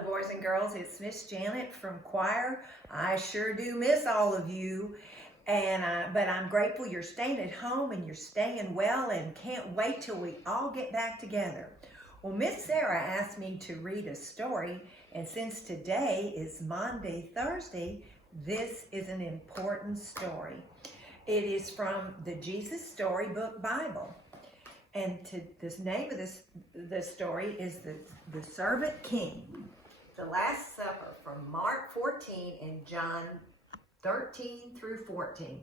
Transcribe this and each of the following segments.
Hello, boys and girls. It's Miss Janet from choir. I sure do miss all of you, but I'm grateful you're staying at home and you're staying well, and can't wait till we all get back together. Well, Miss Sarah asked me to read a story, and since today is Maundy Thursday, this is an important story. It is from the Jesus Storybook Bible. And the name of the story is the Servant King. The Last Supper, from Mark 14 and John 13 through 14.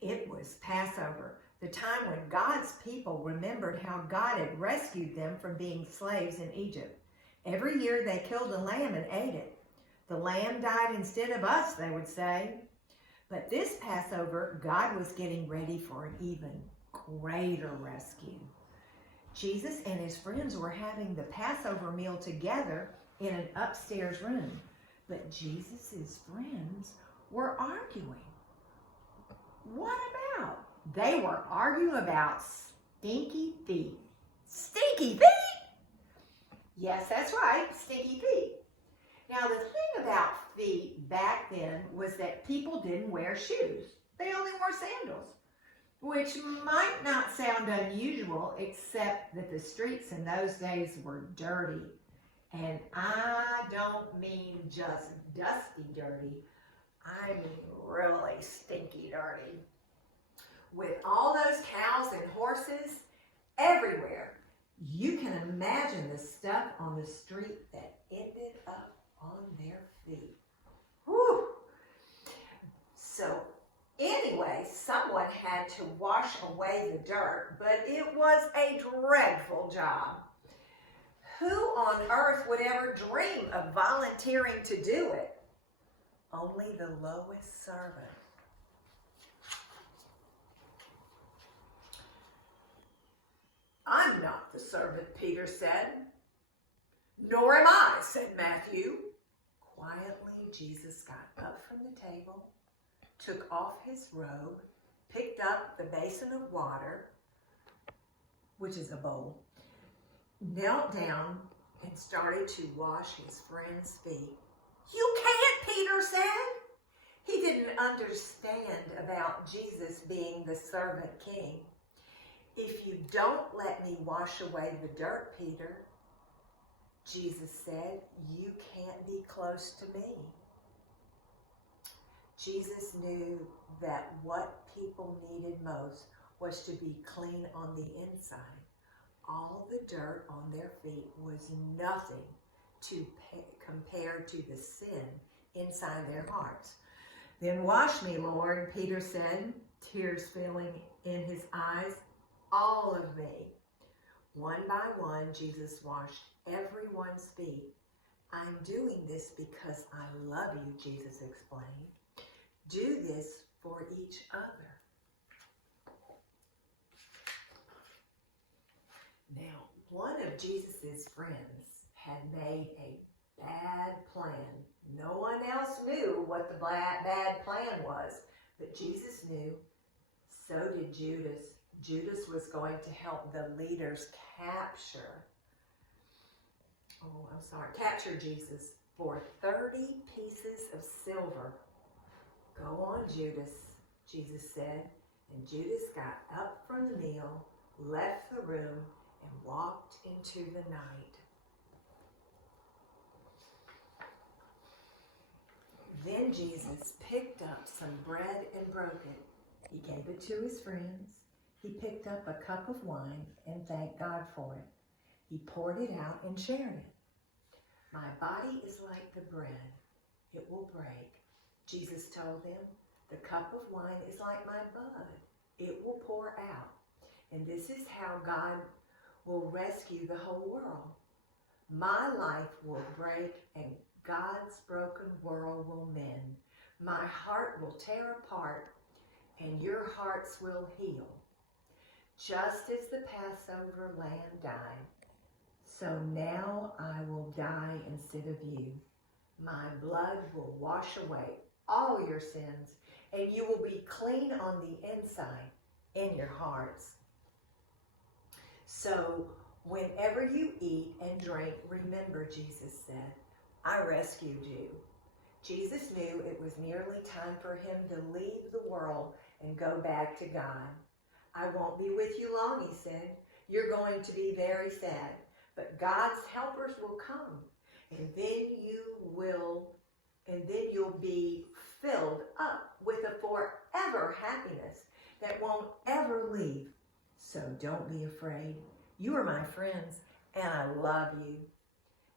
It was Passover, the time when God's people remembered how God had rescued them from being slaves in Egypt. Every year they killed a lamb and ate it. The lamb died instead of us, they would say. But this Passover, God was getting ready for an even greater rescue. Jesus and his friends were having the Passover meal together in an upstairs room, but Jesus' friends were arguing. What about? They were arguing about stinky feet. Stinky feet? Yes, that's right, stinky feet. Now, the thing about feet back then was that people didn't wear shoes. They only wore sandals, which might not sound unusual, except that the streets in those days were dirty. And I don't mean just dusty dirty. I mean really stinky dirty. With all those cows and horses everywhere, you can imagine the stuff on the street that ended up on their feet. Whew. So anyway, someone had to wash away the dirt, but it was a dreadful job. Who on earth would ever dream of volunteering to do it? Only the lowest servant. I'm not the servant, Peter said. Nor am I, said Matthew. Quietly, Jesus got up from the table, took off his robe, picked up the basin of water, which is a bowl, knelt down, and started to wash his friend's feet. You can't, Peter said. He didn't understand about Jesus being the servant king. If you don't let me wash away the dirt, Peter, Jesus said, you can't be close to me. Jesus knew that what people needed most was to be clean on the inside. All the dirt on their feet was nothing compared to the sin inside their hearts. Then wash me, Lord, Peter said, tears filling in his eyes. All of me. One by one, Jesus washed everyone's feet. I'm doing this because I love you, Jesus explained. Do this for each other. Now, one of Jesus' friends had made a bad plan. No one else knew what the bad plan was, but Jesus knew. So did Judas. Judas was going to help the leaders capture Jesus for 30 pieces of silver. Go on, Judas, Jesus said. And Judas got up from the meal, left the room, and walked into the night. Then Jesus picked up some bread and broke it. He gave it to his friends. He picked up a cup of wine and thanked God for it. He poured it out and shared it. My body is like the bread. It will break. Jesus told them, the cup of wine is like my blood. It will pour out. And this is how God will rescue the whole world. My life will break and God's broken world will mend. My heart will tear apart and your hearts will heal. Just as the Passover lamb died, so now I will die instead of you. My blood will wash away all your sins, and you will be clean on the inside in your hearts. So whenever you eat and drink, remember, Jesus said, I rescued you. Jesus knew it was nearly time for him to leave the world and go back to God. I won't be with you long, he said. You're going to be very sad, but God's helpers will come, and then you'll be filled up with a forever happiness that won't ever leave. So don't be afraid. You are my friends, and I love you.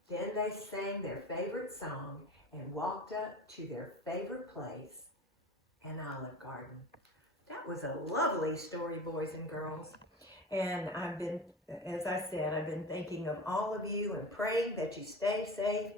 Then they sang their favorite song and walked up to their favorite place, an Olive Garden. That was a lovely story, boys and girls. And as I said, I've been thinking of all of you and praying that you stay safe